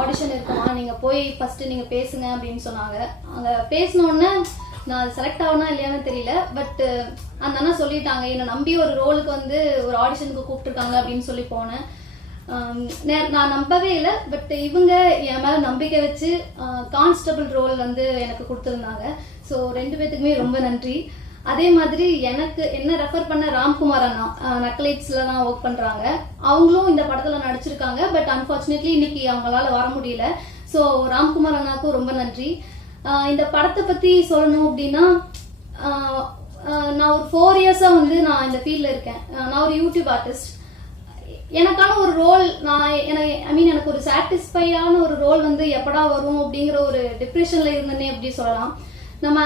Audition இருக்குமா நீங்கள் போய் ஃபஸ்ட்டு நீங்கள் பேசுங்க அப்படின்னு சொன்னாங்க. அங்கே பேசினோடனே நான் செலக்ட் ஆகுனா இல்லையான்னு தெரியல. பட் அந்த அண்ணா சொல்லிட்டாங்க என்னை நம்பி ஒரு ரோலுக்கு வந்து ஒரு ஆடிஷனுக்கு கூப்பிட்டுருக்காங்க அப்படின்னு சொல்லி போனேன். நான் நம்பவே இல்லை. பட் இவங்க என் மேலே நம்பிக்கை வச்சு கான்ஸ்டபிள் ரோல் வந்து எனக்கு கொடுத்துருந்தாங்க. ஸோ ரெண்டு பேத்துக்குமே ரொம்ப நன்றி. அதே மாதிரி எனக்கு என்ன ரெஃபர் பண்ண ராம்குமார் அண்ணா நக்லைட்ஸ்ல தான் ஒர்க் பண்ணுறாங்க அவங்களும் இந்த படத்தில் நடிச்சிருக்காங்க பட் அன்பார்ச்சுனேட்லி இன்னைக்கு அவங்களால வர முடியல. ஸோ ராம்குமார் அண்ணாவுக்கும் ரொம்ப நன்றி. இந்த படத்தை பற்றி சொல்லணும் அப்படின்னா நான் ஒரு ஃபோர் இயர்ஸாக வந்து நான் இந்த ஃபீல்டில் இருக்கேன். நான் ஒரு யூடியூப் ஆர்டிஸ்ட் எனக்கான ஒரு ரோல் நான் எனக்கு ஐ மீன் எனக்கு ஒரு சாட்டிஸ்ஃபையான ஒரு ரோல் வந்து எப்படா வரும் அப்படிங்கிற ஒரு டிப்ரெஷன்ல இருந்தேனே அப்படி சொல்லலாம். நம்ம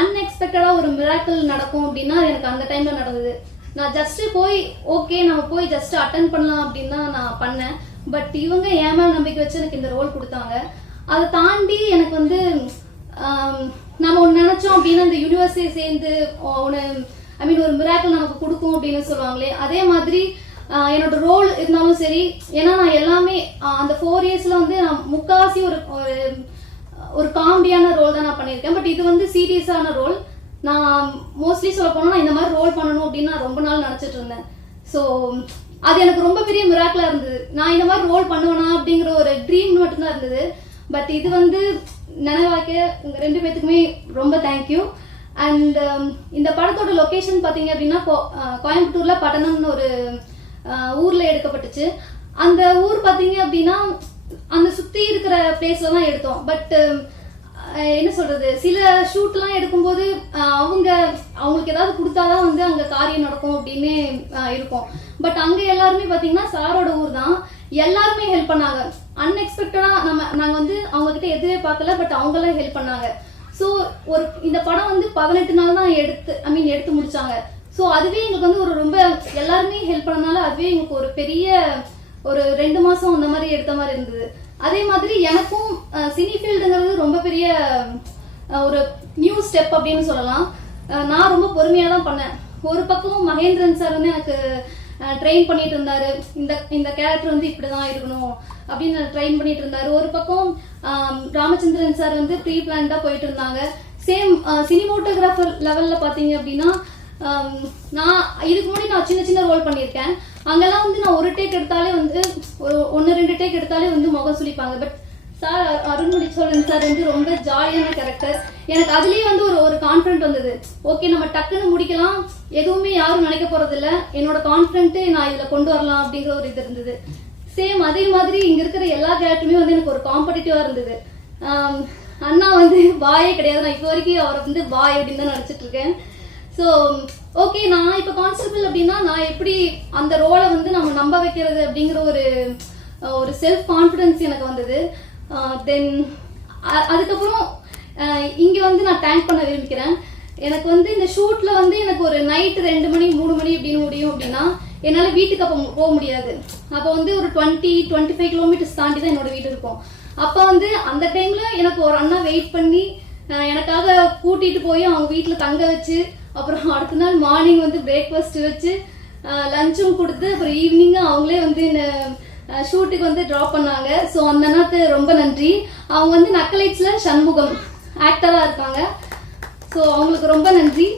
அன்எக்ஸ்பெக்டடா ஒரு மிராக்கிள் நடக்கும் அப்படின்னா எனக்கு அந்த டைம்ல நடந்தது. நான் ஜஸ்ட் போய் ஓகே நம்ம போய் ஜஸ்ட் அட்டன் பண்ணலாம் அப்படின்னு தான் நான் பண்ணேன். பட் இவங்க ஏன் மேல நம்பிக்கை வச்சு எனக்கு இந்த ரோல் கொடுத்தாங்க. அதை தாண்டி எனக்கு வந்து நம்ம ஒன்று நினைச்சோம் அப்படின்னா இந்த யூனிவர்ஸே சேர்ந்து ஒன்று ஐ மீன் ஒரு மிராக்கிள் நமக்கு கொடுக்கும் அப்படின்னு சொல்லுவாங்களே அதே மாதிரி என்னோட ரோல் இருந்தாலும் சரி ஏன்னா நான் எல்லாமே அந்த ஃபோர் இயர்ஸ்ல வந்து நான் முக்காசி ஒரு ஒரு ஒரு காமெடியான ரோல் தான் நான் பண்ணியிருக்கேன். பட் இது வந்து சீரியஸான ரோல் நான் மோஸ்ட்லி சொல்ல போனால் நான் இந்த மாதிரி ரோல் பண்ணணும் அப்படின்னு நான் ரொம்ப நாள் நினச்சிட்டு இருந்தேன். ஸோ அது எனக்கு ரொம்ப பெரிய மிராக்கிளா இருந்தது. நான் இந்த மாதிரி ரோல் பண்ணுவேனா அப்படிங்கிற ஒரு ட்ரீம் மட்டும்தான் இருந்தது. பட் இது வந்து நினைவாக்க உங்க ரெண்டு பேத்துக்குமே ரொம்ப தேங்க்யூ அண்ட் um, இந்த படத்தோட லொக்கேஷன் பார்த்தீங்க அப்படின்னா கோ- கோயம்புத்தூர்ல பட்டணம்னு ஒரு ஊர்ல எடுக்கப்பட்டுச்சு. அந்த ஊர் பார்த்தீங்க அப்படின்னா அந்த சுத்தி இருக்கிற பிளேஸ்ல தான் எடுத்தோம். பட் um, என்ன சொல்றது? சில ஷூட்லாம் எடுக்கும்போது போது அவங்க அவங்களுக்கு ஏதாவது கொடுத்தாதான் வந்து அங்க காரியம் நடக்கும் அப்படின்னு இருக்கும். பட் அங்க எல்லாருமே பாத்தீங்கன்னா சாரோட ஊர் தான் எல்லாருமே ஹெல்ப் பண்ணாங்க. அன்எக்ஸ்பெக்டடா நம்ம நாங்க வந்து அவங்க கிட்ட எதுவே பார்க்கல பட் அவங்களாம் ஹெல்ப் பண்ணாங்க. ஸோ ஒரு இந்த படம் வந்து பதினெட்டு நாள் தான் எடுத்து ஐ மீன் எடுத்து முடிச்சாங்க. ஸோ அதுவே எங்களுக்கு வந்து ஒரு ரொம்ப எல்லாருமே ஹெல்ப் பண்ணனால அதுவே எங்களுக்கு ஒரு பெரிய ஒரு ரெண்டு மாசம் அந்த மாதிரி எடுத்த மாதிரி இருந்தது. அதே மாதிரி எனக்கும் சினி ஃபீல்டுங்கிறது ரொம்ப பெரிய ஒரு நியூ ஸ்டெப் அப்படின்னு சொல்லலாம். நான் ரொம்ப பொறுமையாக தான் பண்ணேன். ஒரு பக்கம் மகேந்திரன் சார் வந்து எனக்கு ட்ரெயின் பண்ணிட்டு இருந்தாரு. இந்த இந்த கேரக்டர் வந்து இப்படிதான் இருக்கணும் அப்படின்னு ட்ரெயின் பண்ணிட்டு இருந்தாரு. ஒரு பக்கம் ராமச்சந்திரன் சார் வந்து ப்ரீ பிளான்டா போயிட்டு இருந்தாங்க. சேம் சினிமோட்டோகிராஃபர் லெவல்ல பாத்தீங்க அப்படின்னா நான் இதுக்கு முன்னாடி நான் சின்ன சின்ன ரோல் பண்ணியிருக்கேன். அங்கெல்லாம் வந்து நான் ஒரு டேக் எடுத்தாலே வந்து ஒரு ஒன்று ரெண்டு டேக் எடுத்தாலே வந்து முகம் சுளிப்பாங்க. But sir Arunmozhi Chozhan sir வந்து ரொம்ப ஜாலியான கேரக்டர் எனக்கு அதுலயே வந்து ஒரு ஒரு கான்ஃபிடென்ட் வந்தது. ஓகே நம்ம டக்குன்னு முடிக்கலாம். எதுவுமே யாரும் நினைக்க போறது இல்ல என்னோட கான்ஃபிடென்ட்டு நான் இதுல கொண்டு வரலாம் அப்படிங்கிற ஒரு இது இருந்தது. சேம் அதே மாதிரி இங்க இருக்கிற எல்லா கேரக்டருமே வந்து எனக்கு ஒரு காம்படிட்டிவா இருந்தது. Um, அண்ணா வந்து பாயே கிடையாது. நான் இப்போ வரைக்கும் அவரை வந்து பாய் அப்படின்னு தான் நினைச்சிட்டு இருக்கேன். ஸோ ஓகே நான் இப்போ கான்ஸ்டபிள் அப்படின்னா நான் எப்படி அந்த ரோலை வந்து நம்ம நம்ப வைக்கிறது அப்படிங்கிற ஒரு ஒரு செல்ஃப் கான்ஃபிடன்ஸ் எனக்கு வந்தது. தென் அதுக்கப்புறம் இங்க வந்து நான் டேங்க் பண்ண விரும்பிக்கிறேன். எனக்கு வந்து இந்த ஷூட்ல வந்து எனக்கு ஒரு நைட் ரெண்டு மணி மூணு மணி அப்படின்னு முடியும் அப்படின்னா என்னால வீட்டுக்கு அப்போ போக முடியாது. அப்போ வந்து ஒரு டுவெண்ட்டி டுவெண்ட்டி ஃபைவ் கிலோமீட்டர்ஸ் தாண்டி தான் என்னோட வீடு இருக்கும். அப்போ வந்து அந்த டைம்ல எனக்கு ஒரு அண்ணா வெயிட் பண்ணி எனக்காக கூட்டிட்டு போய் அவங்க வீட்டுல தங்க வச்சு அப்புறம் அடுத்த நாள் மார்னிங் வந்து பிரேக்ஃபாஸ்ட் வச்சு லஞ்சும் கொடுத்து அப்புறம் ஈவினிங்கும் அவங்களே வந்து ஷூட்டுக்கு வந்து ட்ராப் பண்ணாங்க. ஸோ அந்த அண்ணாக்கு ரொம்ப நன்றி. அவங்க வந்து நக்கலைட்ஸில் சண்முகம் ஆக்டராக இருக்காங்க. ஸோ அவங்களுக்கு ரொம்ப நன்றி.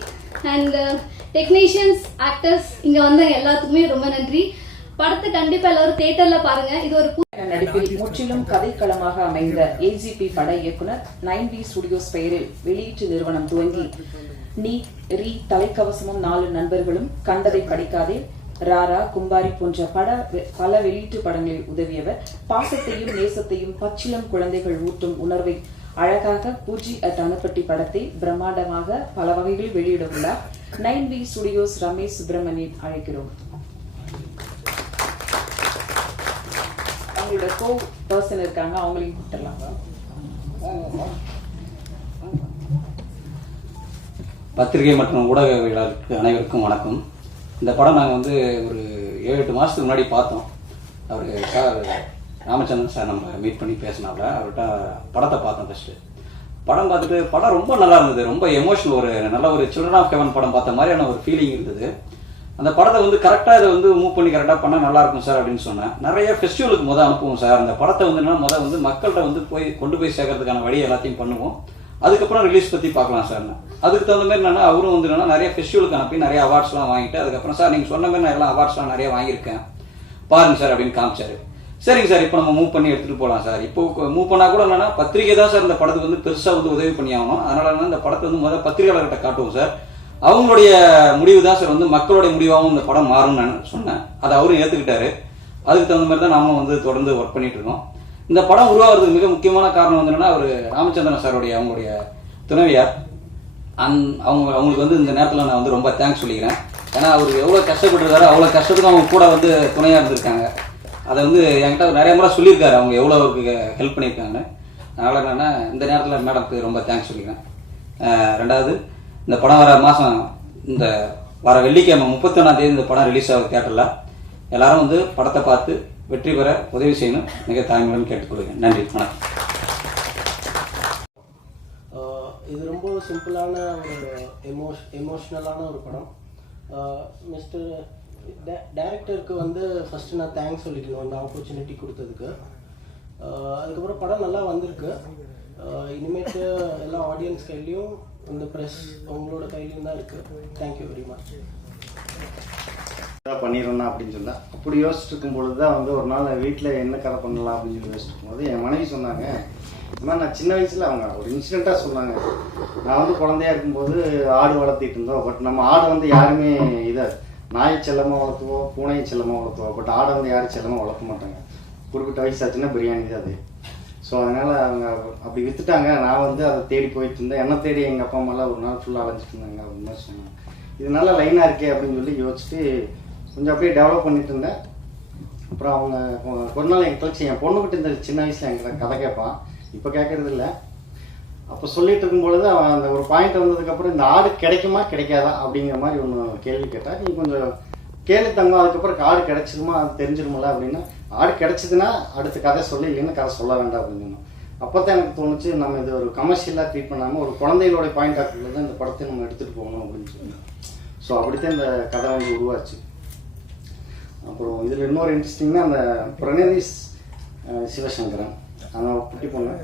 அண்ட் டெக்னீஷியன்ஸ் ஆக்டர்ஸ் இங்கே வந்த எல்லாத்துக்குமே ரொம்ப நன்றி. படத்தை கண்டிப்பா எல்லாரும் தியேட்டர்ல பாருங்க. இது ஒரு நடிப்பில் முற்றிலும் கதைக்களமாக அமைந்த ஏஜிபி பட இயக்குனர் நைன் பி ஸ்டுடியோஸ் பெயரில் வெளியீட்டு நிறுவனம் துவங்கி நீ ரீ தலைக்கவசமும் நாலு நண்பர்களும் கண்டதை படிக்காதே. ராரா கும்பாரி போன்ற பட பல வெளியீட்டு படங்களில் உதவியவர். பாசத்தையும் நேசத்தையும் பச்சிளம் குழந்தைகள் ஊட்டும் உணர்வை அழகாக பூஜி அட் அணுப்பட்டி படத்தை பிரம்மாண்டமாக பல வகைகளில் வெளியிட உள்ளார். Nine V studios Ramesh Subramanian அழைக்கிறோம். அவங்களோட கோ பர்சன் இருக்காங்க அவங்களையும் கூப்பிட்டுலாம் பத்திரிகை மற்றும் ஊடகவியலாளருக்கு அனைவருக்கும் வணக்கம். இந்த படம் நாங்கள் வந்து ஒரு ஏழு எட்டு மாதத்துக்கு முன்னாடி பார்த்தோம். அவர் சார் ராமச்சந்திரன் சார் நம்ம மீட் பண்ணி பேசினால அவர்கிட்ட படத்தை பார்த்தோம் ஃபஸ்ட்டு படம் பார்த்துட்டு படம் ரொம்ப நல்லா இருந்தது. ரொம்ப எமோஷனல் ஒரு நல்ல ஒரு சில்ட்ரன் ஆஃப் ஹெவன் படம் பார்த்த மாதிரியான ஒரு ஃபீலிங் இருந்தது. அந்த படத்தை வந்து கரெக்டாக இதை வந்து மூவ் பண்ணி கரெக்டாக பண்ணால் நல்லா இருக்கும் சார் அப்படின்னு சொன்னேன். நிறைய ஃபெஸ்டிவலுக்கு முதல் அனுப்புவோம் சார். அந்த படத்தை வந்து என்ன முதல் வந்து மக்கள்கிட்ட வந்து போய் கொண்டு போய் சேர்க்கறதுக்கான வழி எல்லாத்தையும் பண்ணுவோம். அதுக்கப்புறம் ரிலீஸ் பற்றி பார்க்கலாம் சார் அதுக்கு தகுந்த மாதிரி என்னன்னா அவரும் வந்து என்னன்னா நிறைய ஃபெஸ்டிவலுக்கு அனுப்பி நிறைய அவார்ட்ஸ்லாம் வாங்கிட்டு அதுக்கப்புறம் சார் நீங்கள் சொன்ன மாதிரி நான் எல்லாம் அவார்ட்ஸ்லாம் நிறைய வாங்கியிருக்கேன். பாருங்க சார் அப்படின்னு காமிச்சாரு. சரிங்க சார் இப்போ நம்ம மூவ் பண்ணி எடுத்துகிட்டு போகலாம் சார் இப்போ மூவ் பண்ணால் கூட என்னன்னா பத்திரிகை தான் சார் இந்த படத்துக்கு வந்து பெருசாக வந்து உதவி பண்ணி ஆகணும். அதனால இந்த படத்தை வந்து முதல்ல பத்திரிகையாளர்கிட்ட காட்டுவோம் சார் அவங்களுடைய முடிவு தான் சார் வந்து மக்களுடைய முடிவாகவும் இந்த படம் மாறும்னு நான் சொன்னேன். அதை அவரும் ஏற்றுக்கிட்டாரு அதுக்கு தகுந்த மாதிரி தான் நாமளும் வந்து தொடர்ந்து ஒர்க் பண்ணிட்டு இருக்கோம். இந்த படம் உருவாகிறதுக்கு மிக முக்கியமான காரணம் வந்து என்னன்னா அவர் ராமச்சந்திரன் சாருடைய அவங்களுடைய துணைவியார். அந் அவங்க அவங்களுக்கு வந்து இந்த நேரத்தில் நான் வந்து ரொம்ப தேங்க்ஸ் சொல்லிக்கிறேன். ஏன்னா அவர் எவ்வளோ கஷ்டப்பட்டிருக்காரு அவ்வளோ கஷ்டத்துக்கும் அவங்க கூட வந்து துணையாக இருந்திருக்காங்க. அதை வந்து என்கிட்ட நிறைய முறை சொல்லியிருக்காரு. அவங்க எவ்வளோ அவருக்கு ஹெல்ப் பண்ணியிருக்காங்க அதனால் என்னென்னா இந்த நேரத்தில் மேடம்க்கு ரொம்ப தேங்க்ஸ் சொல்லிக்கிறேன். ரெண்டாவது இந்த படம் வர மாதம் இந்த வர வெள்ளிக்கிழமை முப்பத்தொன்னாம் தேதி இந்த படம் ரிலீஸ் ஆகும் தேட்டரில் எல்லாரும் வந்து படத்தை பார்த்து வெற்றி பெற உதவி செய்யணும். மிக தாய்மையுடன் கேட்டுக்கொள்கிறேன். நன்றி. வணக்கம். இது ரொம்ப சிம்பிளான ஒரு எமோஷ் எமோஷ்னலான ஒரு படம். மிஸ்டர் டேரக்டருக்கு வந்து ஃபஸ்ட்டு நான் தேங்க்ஸ் சொல்லிக்கணும் அந்த ஆப்பர்ச்சுனிட்டி கொடுத்ததுக்கு. அதுக்கப்புறம் படம் நல்லா வந்திருக்கு. இனிமேட்டு எல்லா ஆடியன்ஸ் கையிலையும் இந்த ப்ரெஸ் உங்களோட கையிலையும் தான் இருக்குது தேங்க்யூ வெரி மச் பண்ணிடணும் அப்படின்னு சொன்னா அப்படி யோசிச்சுட்டு இருக்கும் பொழுது தான் வந்து ஒரு நாள் வீட்டில் என்ன கதை பண்ணலாம் அப்படின்னு சொல்லி யோசிச்சுட்டு இருக்கும்போது என் மனைவி சொன்னாங்க இந்த மாதிரி நான் சின்ன வயசில் அவங்க ஒரு இன்சிடெண்ட்டாக சொன்னாங்க. நான் வந்து குழந்தையா இருக்கும்போது ஆடு வளர்த்திட்டு இருந்தோம். பட் நம்ம ஆடு வந்து யாருமே இதை நாயை செல்லமாக வளர்த்துவோம் பூனையை செல்லமாக வளர்த்துவோம் பட் ஆடை வந்து யாரும் செல்லமாக வளர்க்க மாட்டாங்க. குறிப்பிட்ட வயசாச்சுன்னா பிரியாணி தான் அது. ஸோ அதனால் அவங்க அப்படி விற்றுட்டாங்க நான் வந்து அதை தேடி போயிட்டு இருந்தேன். என்ன தேடி எங்கள் அப்பா அம்மாலாம் ஒரு நாள் ஃபுல்லாக அலைஞ்சிட்டு இருந்தாங்க அப்படின்னு சொன்னாங்க. இது லைனாக இருக்கே அப்படின்னு சொல்லி யோசிச்சுட்டு கொஞ்சம் அப்படியே டெவலப் பண்ணிட்டு இருந்தேன் அப்புறம் அவங்க ஒரு நாள் என் கழிச்சு என் பொண்ணுக்கிட்ட இந்த சின்ன வயசில் என்கிட்ட கதை கேட்பான். இப்போ கேட்கறது இல்லை. அப்போ சொல்லிட்டு இருக்கும்பொழுது அவன் அந்த ஒரு பாயிண்ட் வந்ததுக்கப்புறம் இந்த ஆடு கிடைக்குமா கிடைக்காதா அப்படிங்கிற மாதிரி ஒன்று கேள்வி கேட்டா நீ கொஞ்சம் கேள்வி தங்கும் அதுக்கப்புறம் ஆடு கிடைச்சிருமா அது தெரிஞ்சிருமில்ல அப்படின்னா ஆடு கிடைச்சதுன்னா அடுத்த கதை சொல்லி இல்லைன்னா கதை சொல்ல வேண்டாம் அப்படின்னு அப்போ தான் எனக்கு தோணுச்சு நம்ம இது ஒரு கமர்ஷியலாக ட்ரீட் பண்ணாமல் ஒரு குழந்தைகளோட பாயிண்ட் ஆஃப் வியூவில் தான் இந்த படத்தை நம்ம எடுத்துகிட்டு போகணும் அப்படின்னு சொல்லி ஸோ அப்படித்தான் இந்த கதை வந்து உருவாச்சு. அப்புறம் இதில் இன்னொரு இன்ட்ரெஸ்டிங்னா அந்த பிரணேதிஸ் சிவசங்கரன். அந்த குட்டி பொண்ணு.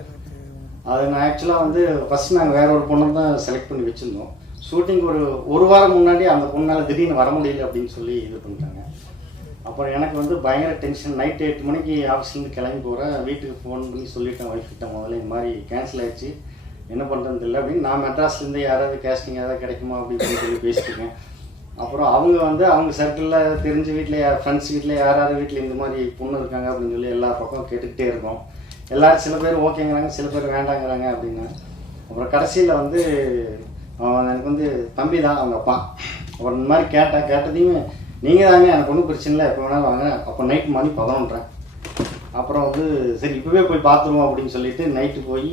அது நான் ஆக்சுவலாக வந்து ஃபஸ்ட் நாங்கள் வேற ஒரு பொண்ணை தான் செலக்ட் பண்ணி வச்சுருந்தோம். ஷூட்டிங் ஒரு ஒரு வாரம் முன்னாடி அந்த பொண்ணால் திடீர்னு வர முடியல அப்படின்னு சொல்லி இது பண்ணிட்டாங்க. அப்புறம் எனக்கு வந்து பயங்கர டென்ஷன் நைட் எட்டு மணிக்கு ஆஃபீஸ்லேருந்து கிளம்பி போகிறேன் வீட்டுக்கு ஃபோன் பண்ணி சொல்லிட்டேன் ஒய்ஃப் கிட்ட முதல்ல இந்த மாதிரி கேன்சல் ஆயிடுச்சு. என்ன பண்ணுறது இல்லை அப்படின்னு. நான் மெட்ராஸ்லேருந்து யாராவது கேஸ்டிங் யாராவது கிடைக்குமா அப்படின்னு சொல்லி பேசிட்டுருக்கேன் அப்புறம் அவங்க வந்து அவங்க சர்க்கிளில் தெரிஞ்ச வீட்டில் ஃப்ரெண்ட்ஸ் வீட்டில் யார் வீட்டில் இந்த மாதிரி பொண்ணு இருக்காங்க அப்படின்னு சொல்லி எல்லா பக்கம் கேட்டுக்கிட்டே இருக்கோம். எல்லாரும் சில பேர் ஓகேங்கிறாங்க சில பேர் வேண்டாங்கிறாங்க அப்படின்னு. அப்புறம் கடைசியில் வந்து அவன் எனக்கு வந்து தம்பி தான் அவங்க அப்பா. அப்புறம் இந்த மாதிரி கேட்டேன் கேட்டதையும் நீங்கள் தாங்க எனக்கு ஒன்றும் பிரச்சனை இல்லை எப்போ வேணாலும் வாங்க. அப்போ நைட் மணி பதினொன்றேன் அப்புறம் வந்து சரி இப்போவே போய் பார்த்துருவோம் அப்படின்னு சொல்லிட்டு நைட்டு போய்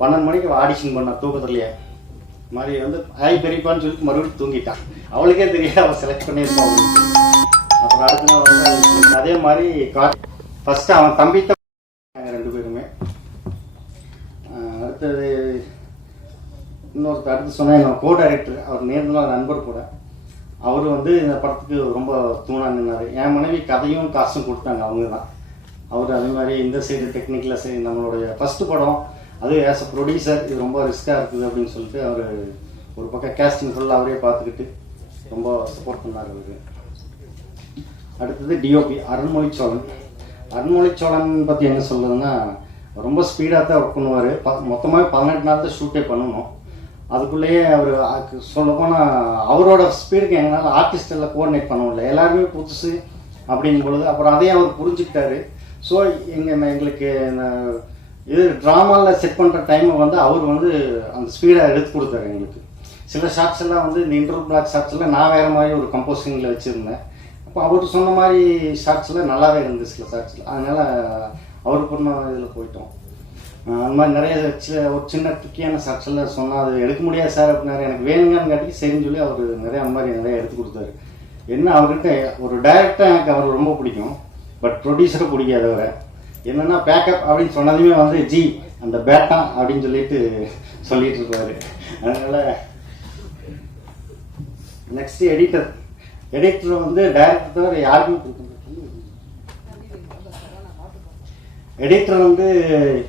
பன்னெண்டு மணிக்கு ஆடிஷன் பண்ணேன் தூக்கத்துலையே. மாதிரி வந்து ஹாய் பெரியப்பான்னு சொல்லிட்டு மறுபடியும் தூங்கிட்டான் அவளுக்கே தெரியாது அவள் செலக்ட் பண்ணியிருப்பான் அப்புறம் அடுத்த நாள் வந்து அதே மாதிரி ஃபஸ்ட்டு அவன் தம்பி நாங்கள் ரெண்டு பேருமே. அடுத்தது இன்னொருத்தர் அடுத்து சொன்னேன் என் கோ டைரக்டர் அவர் நேர்ந்தால் நண்பர் கூட. அவர் வந்து இந்த படத்துக்கு ரொம்ப தூணாக நின்னார் என் மனைவி கதையும் காசும் கொடுத்தாங்க அவங்க தான் அவர் அதே மாதிரி இந்த சைடு டெக்னிக்கில் சரி நம்மளுடைய ஃபஸ்ட்டு படம் அது ஆஸ் அ ப்ரொடியூசர் இது ரொம்ப ரிஸ்க்காக இருக்குது அப்படின்னு சொல்லிட்டு அவர் ஒரு பக்கம் கேஸ்டிங் ஃபுல்லாக அவரே பார்த்துக்கிட்டு ரொம்ப சப்போர்ட் பண்ணார் அவருக்கு அடுத்தது டிஓபி அருண்மொழி சோழன். அருண்மொழி சோழன் பற்றி என்ன சொல்லுதுன்னா ரொம்ப ஸ்பீடாக தான் ஒர்க் பண்ணுவார். ப மொத்தமாக பதினெட்டு நாள் தான் ஷூட்டே பண்ணணும். அதுக்குள்ளேயே அவர் சொல்லப்போனால் அவரோட ஸ்பீடுக்கு எங்களால் ஆர்டிஸ்ட் எல்லாம் கோஆர்டினேட் பண்ண முடியல. எல்லாருமே புதுசு அப்படிங்கும் பொழுது அப்புறம் அதையும் அவர் புரிஞ்சுக்கிட்டாரு. ஸோ எங்கள் எங்களுக்கு இது ட்ராமாவில் செட் பண்ணுற டைமை வந்து அவர் வந்து அந்த ஸ்பீடை எடுத்து கொடுத்தாரு எங்களுக்கு. சில ஷார்ட்ஸ் எல்லாம் வந்து இந்த இன்டர் பிளாக் ஷார்ட்ஸ் எல்லாம் நான் வேறு மாதிரி ஒரு கம்போசிங்கில் வச்சுருந்தேன். அப்போ அவர் சொன்ன மாதிரி ஷார்ட்ஸ்லாம் நல்லாவே இருந்துச்சு சில ஷார்ட்ஸில் அதனால் அவர் பண்ண இதில் போயிட்டோம். அந்த மாதிரி நிறைய ஒரு சின்ன ட்ரிக்கியான ஷார்ட்ஸ் எல்லாம் சொன்னால் அது எடுக்க முடியாது சார் அப்படின்னாரு. எனக்கு வேணுங்கன்னு சரின்னு சொல்லி அவர் நிறைய அந்த மாதிரி நிறைய எடுத்து கொடுத்தாரு. என்ன அவர்கிட்ட ஒரு டைரக்டாக எனக்கு அவர் ரொம்ப பிடிக்கும். பட் ப்ரொடியூசரை பிடிக்காதவரை. என்னன்னா பேக்கப் அப்படின்னு சொன்னதுமே வந்து ஜி அந்த பேட்டா அப்படின்னு சொல்லிட்டு சொல்லிட்டு இருப்பாரு. அதனால நெக்ஸ்ட் எடிட்டர் எடிட்டர் வந்து டைரக்டர் தவிர யாருக்கும் எடிட்டர் வந்து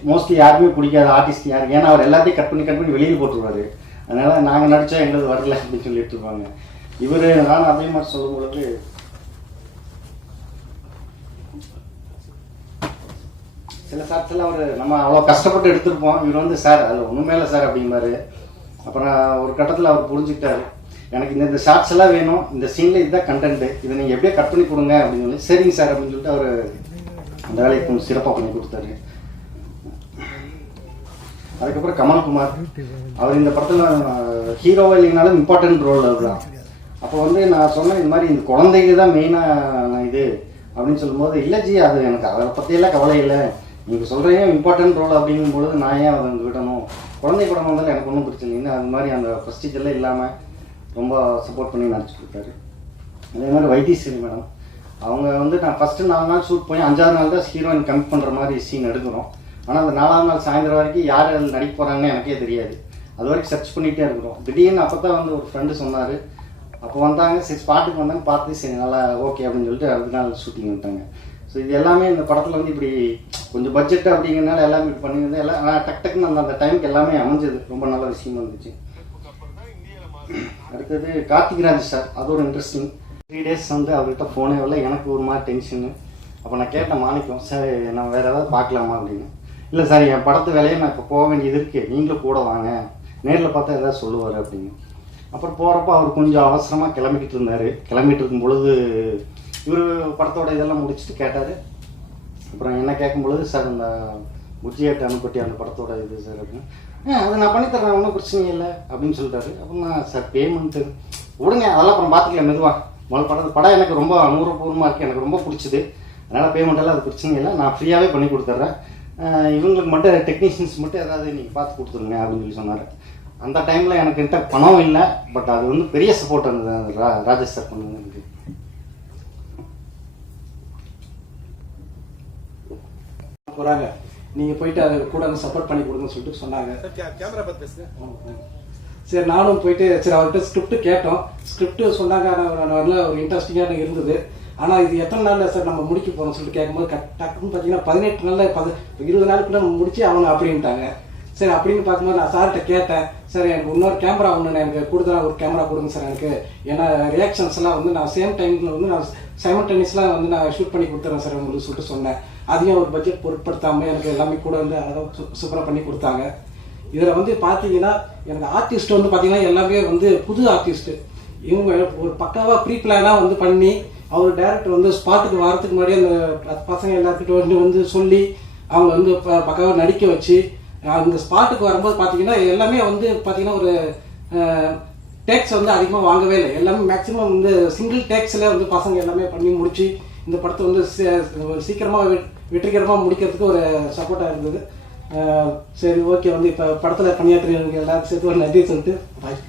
மோஸ்ட்லி யாருமே பிடிக்காது ஆர்டிஸ்ட் யாருக்கு ஏன்னா அவர் எல்லாத்தையும் கட் பண்ணி கட் பண்ணி வெளியில் போட்டுருவாரு. அதனால நாங்கள் நடிச்சா எங்களுக்கு வரல அப்படின்னு சொல்லிட்டு இருப்பாங்க. இவர் நான் அதே மாதிரி சொல்லும் பொழுது சில ஷார்ட்ஸ்லாம் அவர் நம்ம அவ்வளோ கஷ்டப்பட்டு எடுத்திருப்போம். இவர் வந்து சார் அதில் ஒன்றுமே இல்லை சார் அப்படிம்பாரு. அப்புறம் ஒரு கட்டத்தில் அவர் புரிஞ்சுக்கிட்டாரு. எனக்கு இந்த இந்த ஷார்ட்ஸ் எல்லாம் வேணும். இந்த சீனில் இதுதான் கண்டென்ட்டு இதை நீங்கள் எப்படியே கட் பண்ணி கொடுங்க அப்படின்னு சொல்லி சரிங்க சார் அப்படின்னு சொல்லிட்டு அவர் அந்த வேலையை கொஞ்சம் சிறப்பாக பண்ணி கொடுத்தாரு. அதுக்கப்புறம் கமல்குமார். அவர் இந்த படத்தில் ஹீரோவாக இல்லைனாலும் இம்பார்ட்டன்ட் ரோல் அதுதான். அப்போ வந்து நான் சொன்னேன் இந்த மாதிரி இந்த குழந்தைங்க தான் மெயினாக நான் இது அப்படின்னு சொல்லும்போது இல்லை ஜி அது எனக்கு அதை பற்றியெல்லாம் கவலை இல்லை. நீங்கள் சொல்கிறீங்க இம்பார்ட்டன்ட் ரோல் அப்படிங்கும்பொழுது நான் ஏன் அதை வந்து விடணும்? குழந்தை படம் வந்தாலும் எனக்கு ஒன்றும் பிரச்சனை இல்லை. அது மாதிரி அந்த ப்ரெஸ்டீஜ் இல்லாமல் ரொம்ப சப்போர்ட் பண்ணி நடிச்சு கொடுத்தாரு அதே மாதிரி வைத்தீஸ்வரி மேடம். அவங்க வந்து நான் ஃபஸ்ட்டு நாலு நாள் ஷூட் போய் அஞ்சாவது நாள் தான் ஹீரோயின் கமிட் பண்ணுற மாதிரி சீன் எடுக்கிறோம். ஆனால் அந்த நாலாவது நாள் சாயந்தரம் வரைக்கும் யார் அதில் நடிக்க போகிறாங்கன்னு எனக்கே தெரியாது. அது வரைக்கும் சர்ச் பண்ணிகிட்டே இருக்கிறோம். திடீர்னு அப்போ தான் வந்து ஒரு ஃப்ரெண்டு சொன்னார். அப்போ வந்தாங்க சரி ஸ்பாட்டுக்கு வந்தாங்க பார்த்து சரி நல்லா ஓகே அப்படின்னு சொல்லிட்டு அடுத்த நாள் ஷூட்டிங் வந்துட்டாங்க. ஸோ இது எல்லாமே இந்த படத்தில் வந்து இப்படி கொஞ்சம் பட்ஜெட் அப்படிங்கிறனால எல்லாமே இப்படி பண்ணியிருந்தேன். எல்லாம் ஆனால் டக் டக்குன்னு அந்த அந்த டைமுக்கு எல்லாமே அமைஞ்சது. ரொம்ப நல்ல விஷயமா இருந்துச்சு அடுத்தது கார்த்திக்ராஜ் சார் அது ஒரு இன்ட்ரெஸ்டிங் த்ரீ டேஸ் வந்து அவர்கிட்ட ஃபோனே வரல. எனக்கு ஒரு மாதிரி டென்ஷனு அப்போ நான் கேட்டேன் மாணிக்கம் சார் நான் வேறு ஏதாவது பார்க்கலாமா? அப்படின்னு. இல்லை சார் என் படத்து வேலையை நான் இப்போ போக வேண்டியது இருக்குது நீங்களும் கூட வாங்க. நேரில் பார்த்தா ஏதாவது சொல்லுவார் அப்படின்னு. அப்புறம் போகிறப்ப அவர் கொஞ்சம் அவசரமாக கிளம்பிக்கிட்டு இருந்தார். கிளம்பிட்டு இருக்கும் பொழுது இவர் படத்தோட இதெல்லாம் முடிச்சுட்டு கேட்டார். அப்புறம் என்ன கேட்கும் பொழுது சார் இந்த புஜியாட்ட அணுப்பட்டி அந்த படத்தோட இது சார்? அப்படின்னு. ஆ அதை நான் பண்ணித்தரேன் ஒன்றும் பிரச்சனை இல்லை அப்படின்னு சொல்லிட்டாரு அப்புறம் நான் சார் பேமெண்ட்டு விடுங்க அதெல்லாம் அப்புறம் பார்த்துக்கலாம் மெதுவாக முதல் படம் படம் எனக்கு ரொம்ப அனுபவபூர்வமாக இருக்குது எனக்கு ரொம்ப பிடிச்சிது. அதனால் பேமெண்ட் எல்லாம் அது பிரச்சனை இல்லை. நான் ஃப்ரீயாகவே பண்ணி கொடுத்துட்றேன் இவங்களுக்கு மட்டும் டெக்னீஷியன்ஸ் மட்டும் ஏதாவது நீங்கள் பார்த்து கொடுத்துருங்க அப்படின்னு சொல்லி சொன்னார். அந்த டைமில் எனக்கு என்கிட்ட பணம் இல்லை பட் அது வந்து பெரிய சப்போர்ட் அந்த ரா ராஜேஷ் சார் பண்ணது எனக்கு. போறாங்க. நீங்க போயிட்டு அதை கூட வந்து சப்போர்ட் பண்ணி கொடுங்கன்னு சொல்லிட்டு சொன்னாங்க. கேமரா பார்த்து பேசுங்க. சரி நானும் போயிட்டு சரி அவர்கிட்ட ஸ்கிரிப்ட் கேட்டோம். ஸ்கிரிப்ட் சொன்னாங்க ஆனால் நல்ல ஒரு இன்ட்ரெஸ்டிங்காக இருந்தது. ஆனால் இது எத்தனை நாளில் சார் நம்ம முடிக்க போகிறோம் சொல்லிட்டு கேட்கும்போது கட் டக்குன்னு பார்த்தீங்கன்னா பதினெட்டு நாளில் பது இருபது நாளுக்குள்ள நம்ம முடிச்சு அவங்க அப்படின்ட்டாங்க. சரி அப்படின்னு பார்க்கும்போது நான் சார்கிட்ட கேட்டேன். சார் எனக்கு இன்னொரு கேமரா ஒன்று எனக்கு கொடுத்தா ஒரு கேமரா கொடுங்க சார் எனக்கு. ஏன்னா ரியாக்ஷன்ஸ் எல்லாம் வந்து நான் சேம் டைமில் வந்து நான் சைமல்டேனியஸ்லாம் வந்து நான் ஷூட் பண்ணி கொடுத்துறேன் சார் உங்களுக்கு சொல்லிட்டு சொன்னேன். அதையும் ஒரு பட்ஜெட் பொருட்படுத்தாமல் எனக்கு எல்லாமே கூட வந்து அழகாக சூப்பராக பண்ணி கொடுத்தாங்க. இதில் வந்து பார்த்தீங்கன்னா எனக்கு ஆர்டிஸ்ட் வந்து பார்த்தீங்கன்னா எல்லாமே வந்து புது ஆர்டிஸ்ட்டு இவங்க ஒரு பக்காவாக ப்ரீ பிளானாக வந்து பண்ணி அவர் டேரக்டர் வந்து ஸ்பாட்டுக்கு வரதுக்கு முன்னாடியே அந்த பசங்க எல்லாத்துக்கிட்ட வந்து வந்து சொல்லி அவங்க வந்து ப- பக்காவாக நடிக்க வச்சு அந்த ஸ்பாட்டுக்கு வரும்போது பார்த்தீங்கன்னா எல்லாமே வந்து பார்த்தீங்கன்னா ஒரு டேக்ஸ் வந்து அதிகமாக வாங்கவே இல்லை. எல்லாமே மேக்ஸிமம் வந்து சிங்கிள் டேக்ஸில் வந்து பசங்க எல்லாமே பண்ணி முடிச்சு இந்த படத்தை வந்து ஒரு சீக்கிரமாக வெற்றிகரமாக முடிக்கிறதுக்கு ஒரு சப்போர்ட்டாக இருந்தது. சரி ஓகே வந்து இப்போ படத்தில் பணியாற்றியவங்க எல்லாரும் சேர்த்து ஒரு நன்றி சொல்லிட்டு பாய்